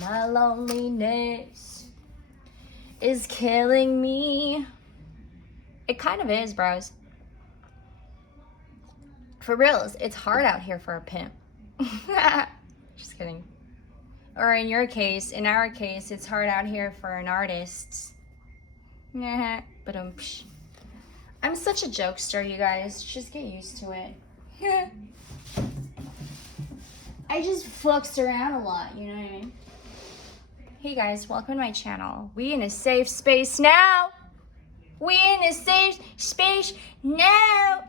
My loneliness is killing me. It kind of is, bros. For reals, it's hard out here for a pimp. Just kidding. Or in our case, it's hard out here for an artist. But I'm such a jokester, you guys. Just get used to it. I just fucks around a lot, you know what I mean? Hey guys, welcome to my channel. We in a safe space now. We in a safe space now.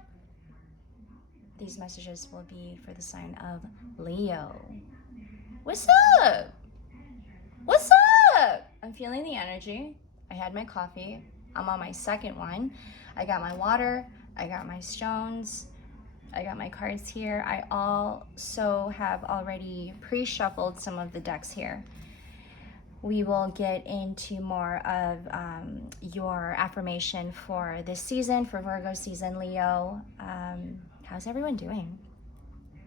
These messages will be for the sign of Leo. What's up? What's up? I'm feeling the energy. I had my coffee. I'm on my second one. I got my water. I got my stones. I got my cards here. I also have already pre-shuffled some of the decks here. We will get into more of your affirmation for this season, for Virgo season, Leo. How's everyone doing?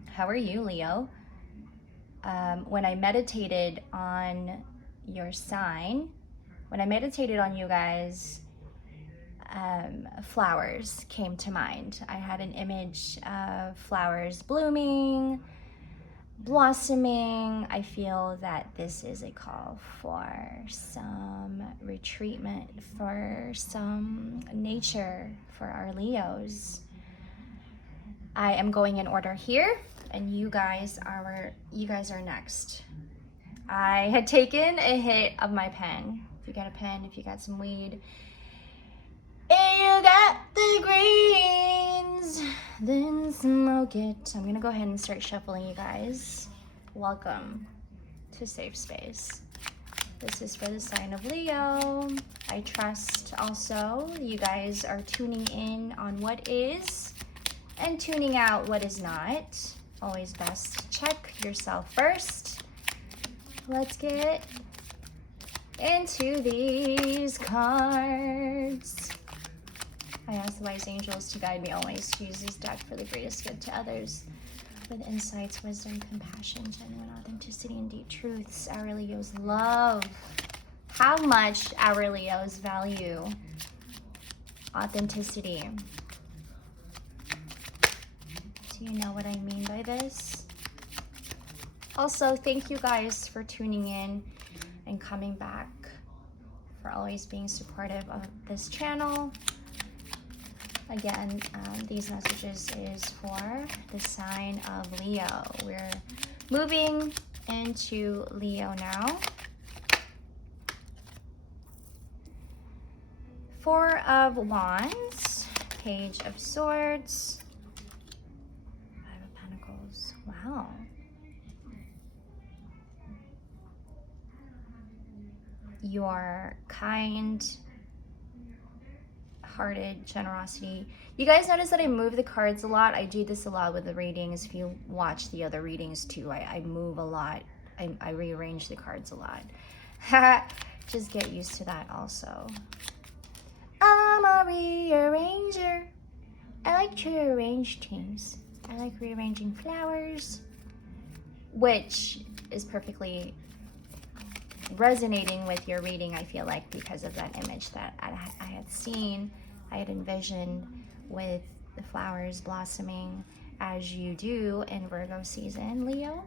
How are you, Leo? When I meditated on your sign, when I meditated on you guys, flowers came to mind. I had an image of flowers blooming, blossoming. I feel that this is a call for some retreatment, for some nature for our Leos. I am going in order here, and you guys are next. I had taken a hit of my pen. If you got a pen, if you got some weed, and you got the greens, then smoke it. I'm gonna go ahead and start shuffling, you guys. Welcome to Safe Space. This is for the sign of Leo. I trust also you guys are tuning in on what is and tuning out what is not. Always best to check yourself first. Let's get into these cards. I ask the wise angels to guide me always to use this deck for the greatest good to others, with insights, wisdom, compassion, genuine authenticity, and deep truths our Leos love. How much our Leos value authenticity. Do you know what I mean by this? Also, thank you guys for tuning in and coming back, for always being supportive of this channel. Again, these messages is for the sign of Leo. We're moving into Leo now. Four of Wands, Page of Swords, Five of Pentacles. Wow. Your kind hearted generosity. You guys notice that I move the cards a lot. I do this a lot with the readings. If you watch the other readings too, I move a lot. I rearrange the cards a lot. Just get used to that also. I'm a rearranger. I like to rearrange things. I like rearranging flowers, which is perfectly resonating with your reading, I feel like, because of that image that I had seen. I had envisioned with the flowers blossoming as you do in Virgo season, Leo.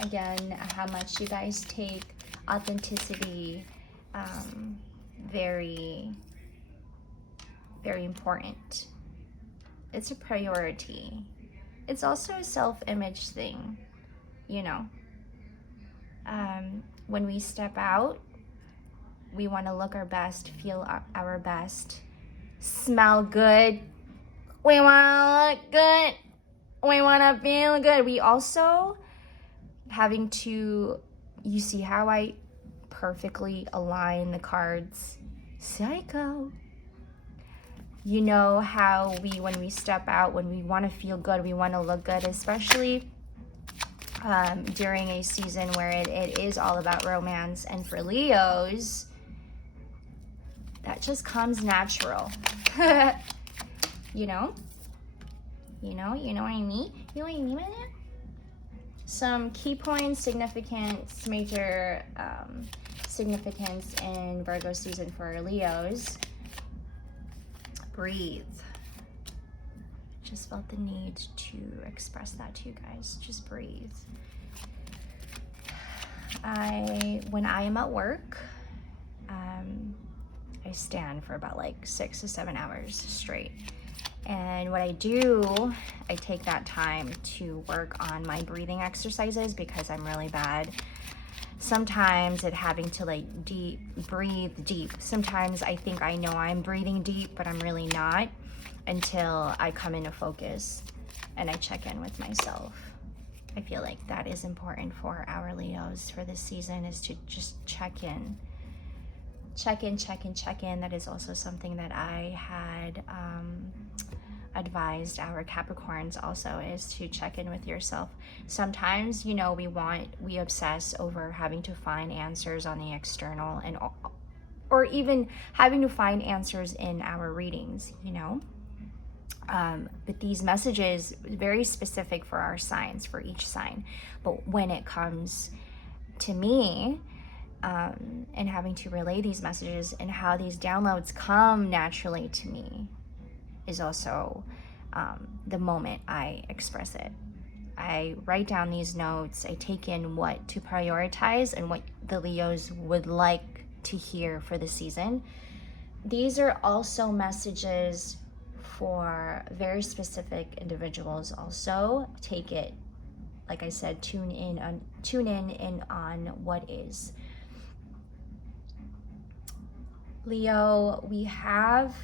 Again, how much you guys take authenticity very, very important. It's a priority. It's also a self-image thing, you know. When we step out, we want to look our best, feel our best, smell good. We want to look good. We want to feel good. We also having to, you see how I perfectly align the cards? Psycho. You know how when we step out, when we want to feel good, we want to look good, especially during a season where it is all about romance. And for Leos, that just comes natural. You know what I mean? You know what I mean by that? some key points, significance, major significance in Virgo season for Leos. Breathe. Just felt the need to express that to you guys. Just breathe. When I am at work, I stand for about like 6 to 7 hours straight. And what I do, I take that time to work on my breathing exercises because I'm really bad sometimes at having to like breathe deep. Sometimes I think I know I'm breathing deep, but I'm really not until I come into focus and I check in with myself. I feel like that is important for our Leos for this season, is to just check in. That is also something that I had advised our Capricorns also, is to check in with yourself. Sometimes, you know, we obsess over having to find answers on the external, and or even having to find answers in our readings, you know. But these messages very specific for our signs, for each sign. But when it comes to me, and having to relay these messages and how these downloads come naturally to me is also the moment I express it. I write down these notes, I take in what to prioritize and what the Leos would like to hear for the season. These are also messages for very specific individuals also. Take it, like I said, tune in on what is. Leo, we have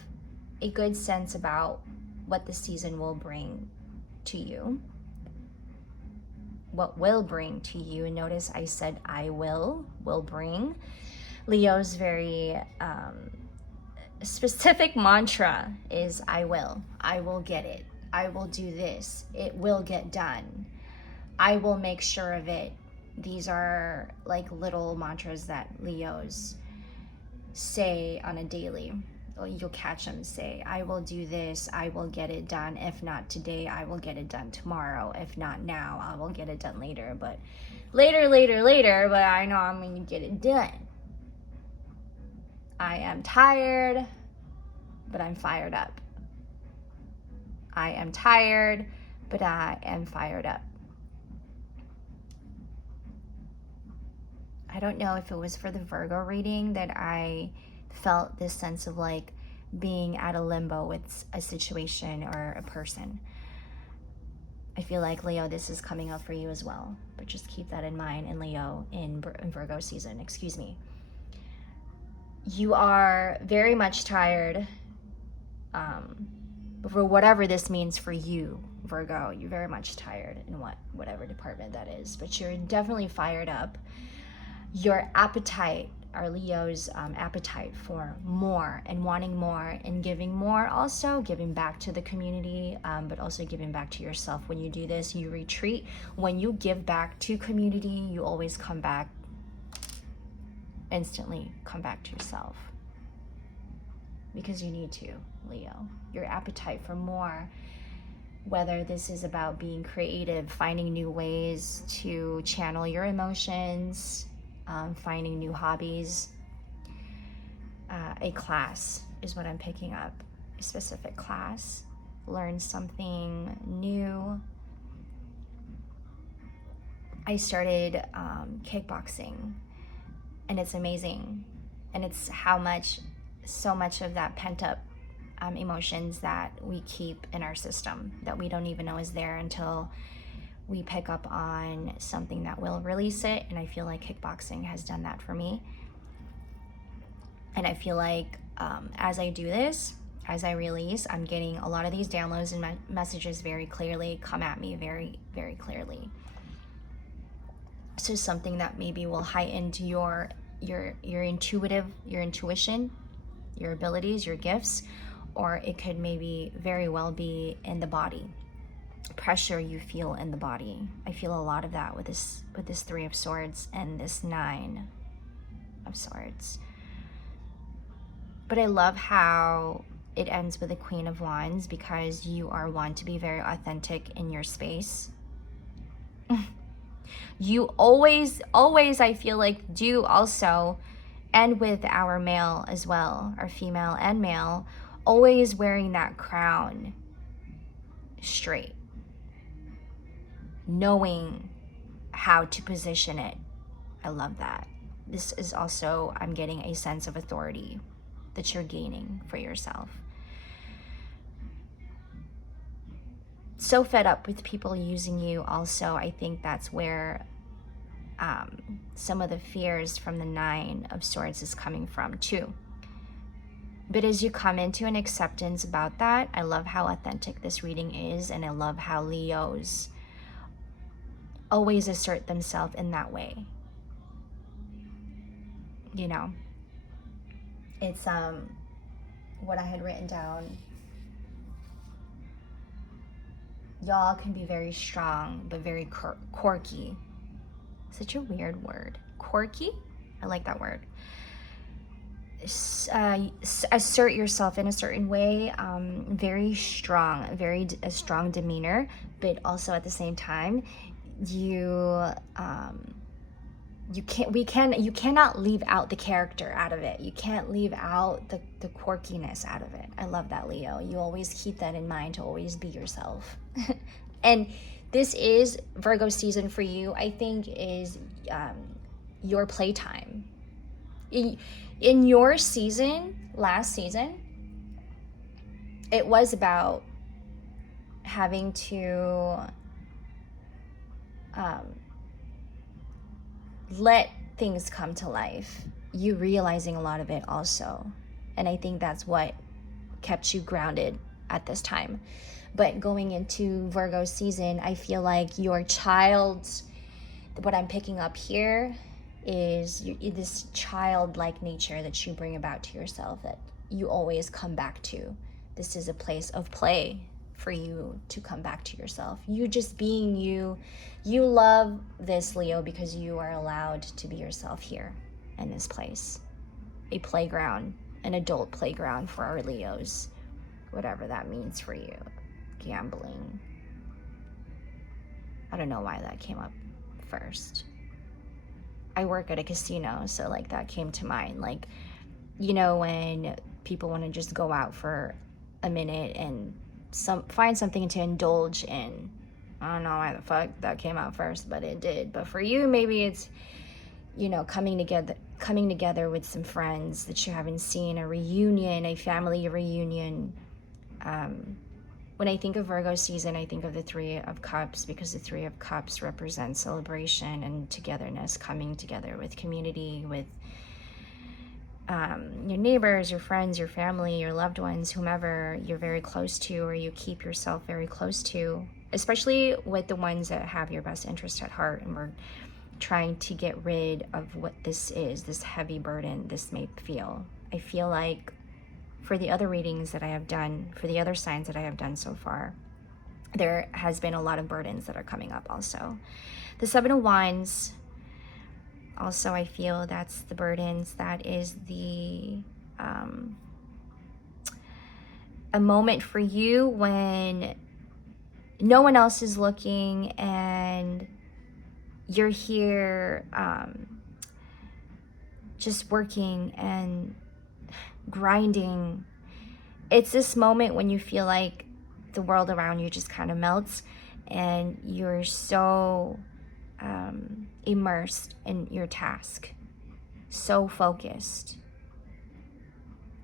a good sense about what the season will bring to you. What will bring to you. And notice I said I will bring. Leo's very specific mantra is I will get it. I will do this. It will get done. I will make sure of it. These are like little mantras that Leos say on a daily. You'll catch them say, I will do this, I will get it done. If not today, I will get it done tomorrow. If not now, I will get it done later. But later, but I know I'm going to get it done. I am tired, but I'm fired up. I am tired, but I am fired up. I don't know if it was for the Virgo reading that I felt this sense of like being at a limbo with a situation or a person. I feel like, Leo, this is coming up for you as well, but just keep that in mind. In Leo, in Virgo season, excuse me. You are very much tired, for whatever this means for you, Virgo. You're very much tired in whatever department that is, but you're definitely fired up. Your appetite, our Leo's appetite for more and wanting more and giving more, also giving back to the community, but also giving back to yourself. When you do this, you retreat. When you give back to community, you always come back, instantly come back to yourself, because you need to, Leo. Your appetite for more, whether this is about being creative, finding new ways to channel your emotions, finding new hobbies. A class is what I'm picking up, a specific class, learn something new. I started kickboxing, and it's amazing. And it's so much of that pent up emotions that we keep in our system that we don't even know is there until we pick up on something that will release it. And I feel like kickboxing has done that for me. And I feel like as I do this, as I release, I'm getting a lot of these downloads and messages very clearly come at me very, very clearly. So something that maybe will heighten to your intuition, your abilities, your gifts, or it could maybe very well be in the body. Pressure you feel in the body. I feel a lot of that with this 3 of Swords and this 9 of Swords. But I love how it ends with the Queen of Wands, because you are one to be very authentic in your space. You always, I feel like, do also, and with our male as well, our female and male, always wearing that crown straight, knowing how to position it. I love that. This is also, I'm getting a sense of authority that you're gaining for yourself. So fed up with people using you also. I think that's where some of the fears from the Nine of Swords is coming from too. But as you come into an acceptance about that, I love how authentic this reading is, and I love how Leos always assert themselves in that way. You know, it's what I had written down. Y'all can be very strong, but very quirky. Such a weird word. Quirky? I like that word. Assert yourself in a certain way. Very strong, a strong demeanor, but also at the same time, you cannot leave out the character out of it. You can't leave out the quirkiness out of it. I love that, Leo. You always keep that in mind, to always be yourself. And this is Virgo season for you, I think, is your playtime. In your season, last season, it was about having to let things come to life. You realizing a lot of it also. And I think that's what kept you grounded at this time. But going into Virgo season, I feel like your child's, what I'm picking up here is this childlike nature that you bring about to yourself, that you always come back to. This is a place of play for you to come back to yourself. You just being you. You love this, Leo, because you are allowed to be yourself here in this place. A playground, an adult playground for our Leos, whatever that means for you. Gambling. I don't know why that came up first. I work at a casino, so like that came to mind. Like, you know, when people want to just go out for a minute and find something to indulge in. I don't know why the fuck that came out first, but it did. But for you, maybe it's, you know, coming together with some friends that you haven't seen, a reunion, a family reunion. When I think of Virgo season, I think of the Three of Cups, because the Three of Cups represents celebration and togetherness, coming together with community, with your neighbors, your friends, your family, your loved ones, whomever you're very close to, or you keep yourself very close to, especially with the ones that have your best interest at heart. And we're trying to get rid of what this is, this heavy burden this may feel. I feel like for the other readings that I have done, for the other signs that I have done so far, there has been a lot of burdens that are coming up also. The Seven of Wands, also I feel that's the burdens. That is the a moment for you when no one else is looking and you're here just working and grinding. It's this moment when you feel like the world around you just kind of melts and you're so immersed in your task, so focused.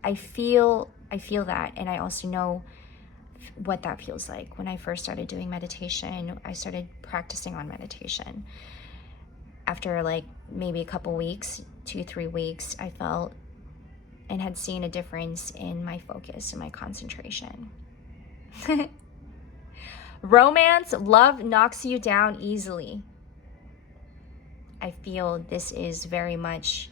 I feel that, and I also know what that feels like. When I first started doing meditation, I started practicing on meditation. After like maybe a couple weeks, 2-3 weeks, I felt and had seen a difference in my focus and my concentration. Romance, love knocks you down easily. I feel this is very much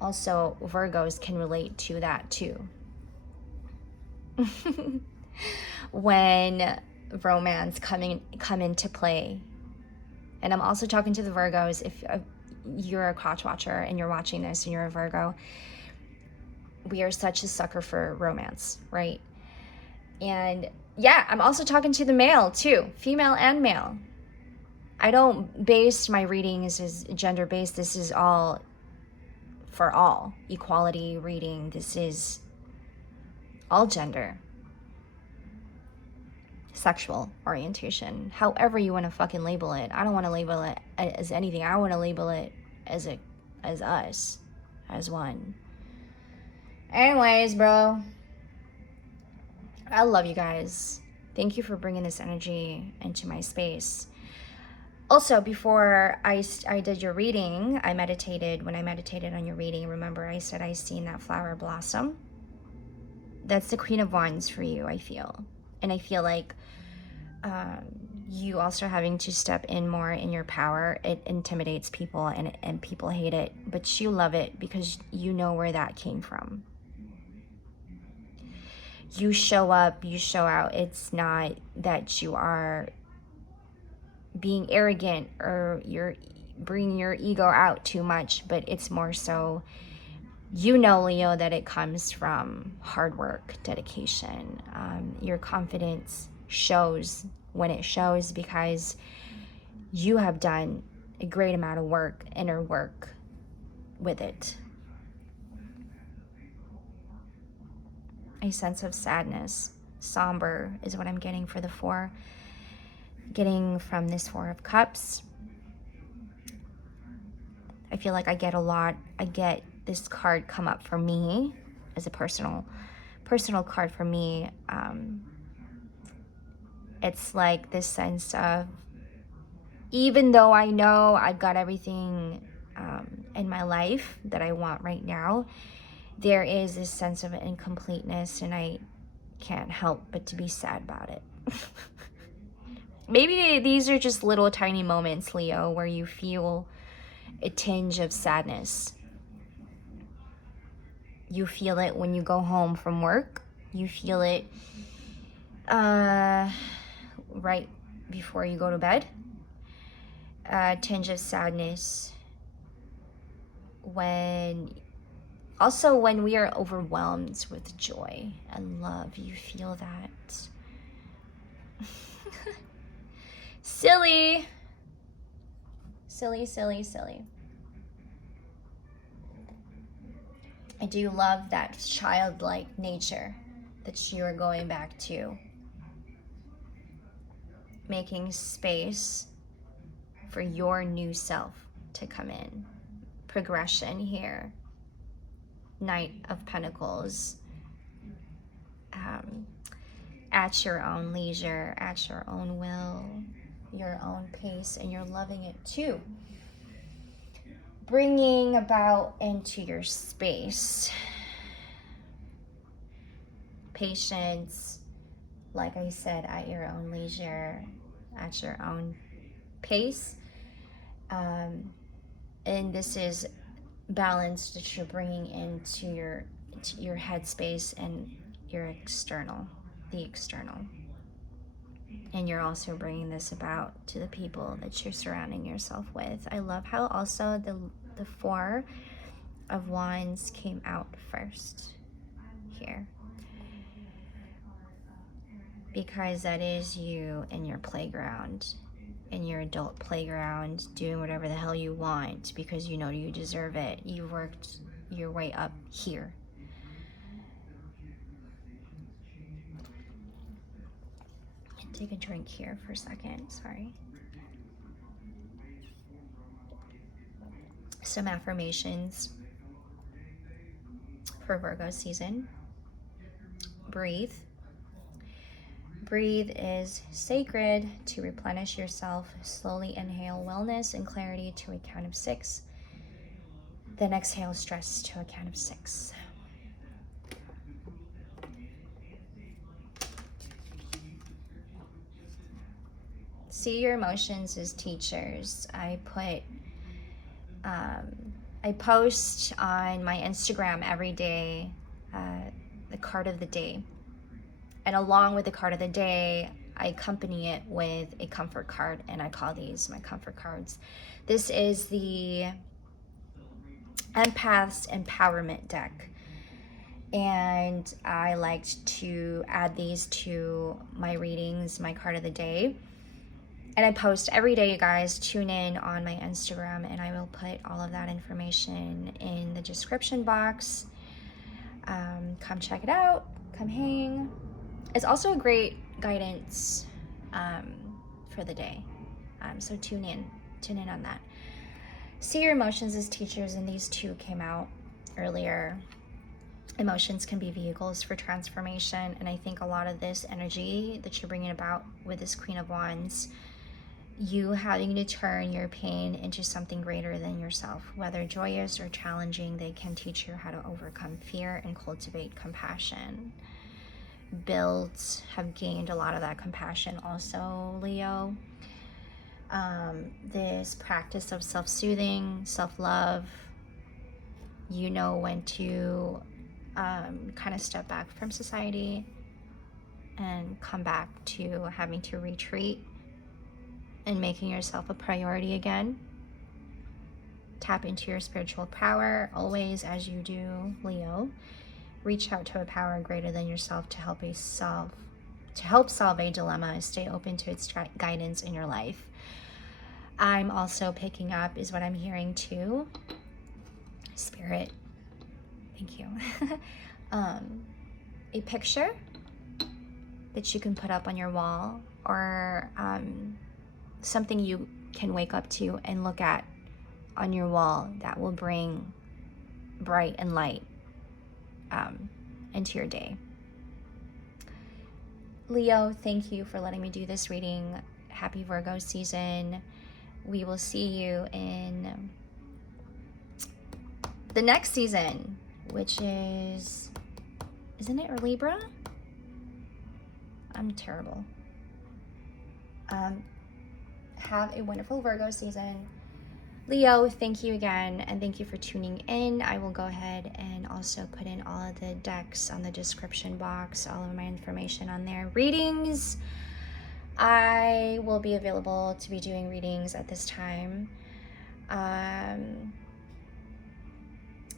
also Virgos can relate to that too. When romance come into play. And I'm also talking to the Virgos. If you're a crotch watcher and you're watching this and you're a Virgo, we are such a sucker for romance, right? And yeah, I'm also talking to the male too, female and male. I don't base my readings as gender based. This is all for all equality reading. This is all gender, sexual orientation, however you want to fucking label it. I don't want to label it as anything. I want to label it as us, as one. Anyways, bro, I love you guys. Thank you for bringing this energy into my space. Also, before I did your reading, I meditated. When I meditated on your reading, remember I said I seen that flower blossom? That's the Queen of Wands for you, I feel. And I feel like you also having to step in more in your power. It intimidates people and people hate it. But you love it because you know where that came from. You show up, you show out. It's not that you are being arrogant or you're bringing your ego out too much, but it's more so, you know, Leo, that it comes from hard work, dedication. Your confidence shows when it shows because you have done a great amount of work, inner work with it. A sense of sadness, somber is what I'm getting for the four. Getting from this Four of Cups. I feel like I get a lot. I get this card come up for me as a personal card for me. It's like this sense of, even though I know I've got everything in my life that I want right now, there is this sense of incompleteness, and I can't help but to be sad about it. Maybe these are just little tiny moments, Leo, where you feel a tinge of sadness. You feel it when you go home from work. You feel it right before you go to bed. A tinge of sadness when we are overwhelmed with joy and love. You feel that. Silly. I do love that childlike nature that you are going back to. Making space for your new self to come in. Progression here. Knight of Pentacles. At your own leisure, at your own will, your own pace, and you're loving it too. Bringing about into your space patience, like I said, at your own leisure, at your own pace. And this is balance that you're bringing into your headspace and your the external. And you're also bringing this about to the people that you're surrounding yourself with. I love how also the Four of Wands came out first here. Because that is you in your playground, in your adult playground, doing whatever the hell you want because you know you deserve it. You worked your way up here. Take a drink here for a second, sorry. Some affirmations for Virgo season. Breathe. Breathe is sacred to replenish yourself. Slowly inhale wellness and clarity to a count of 6. Then exhale stress to a count of 6. See your emotions as teachers. I post on my Instagram every day the card of the day. And along with the card of the day, I accompany it with a comfort card, and I call these my comfort cards. This is the Empath's Empowerment deck. And I liked to add these to my readings, my card of the day. And I post every day, you guys. Tune in on my Instagram, and I will put all of that information in the description box. Come check it out. Come hang. It's also a great guidance for the day. So tune in on that. See your emotions as teachers, and these two came out earlier. Emotions can be vehicles for transformation, and I think a lot of this energy that you're bringing about with this Queen of Wands, you having to turn your pain into something greater than yourself, whether joyous or challenging, they can teach you how to overcome fear and cultivate compassion. Have gained a lot of that compassion also, Leo. This practice of self-soothing, self-love, you know when to kind of step back from society and come back to having to retreat and making yourself a priority again. Tap into your spiritual power always as you do, Leo. Reach out to a power greater than yourself to help solve a dilemma and stay open to its guidance in your life. I'm also picking up, is what I'm hearing too, Spirit, thank you, a picture that you can put up on your wall, or something you can wake up to and look at on your wall that will bring bright and light into your day. Leo, thank you for letting me do this reading. Happy Virgo season. We will see you in the next season, which is, isn't it Libra? I'm terrible. Have a wonderful Virgo season. Leo, thank you again, and thank you for tuning in. I will go ahead and also put in all of the decks on the description box, all of my information on there. Readings, I will be available to be doing readings at this time. I'm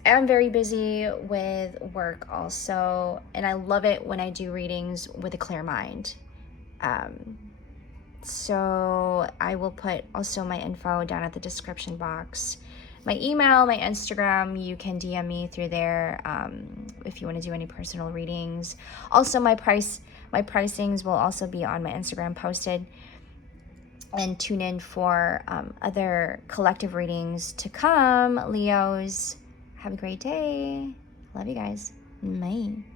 very busy with work also, and I love it when I do readings with a clear mind. So I will put also my info down at the description box. My email, my Instagram, you can DM me through there if you want to do any personal readings. Also, my pricings will also be on my Instagram posted. And tune in for other collective readings to come, Leos. Have a great day. Love you guys. Bye.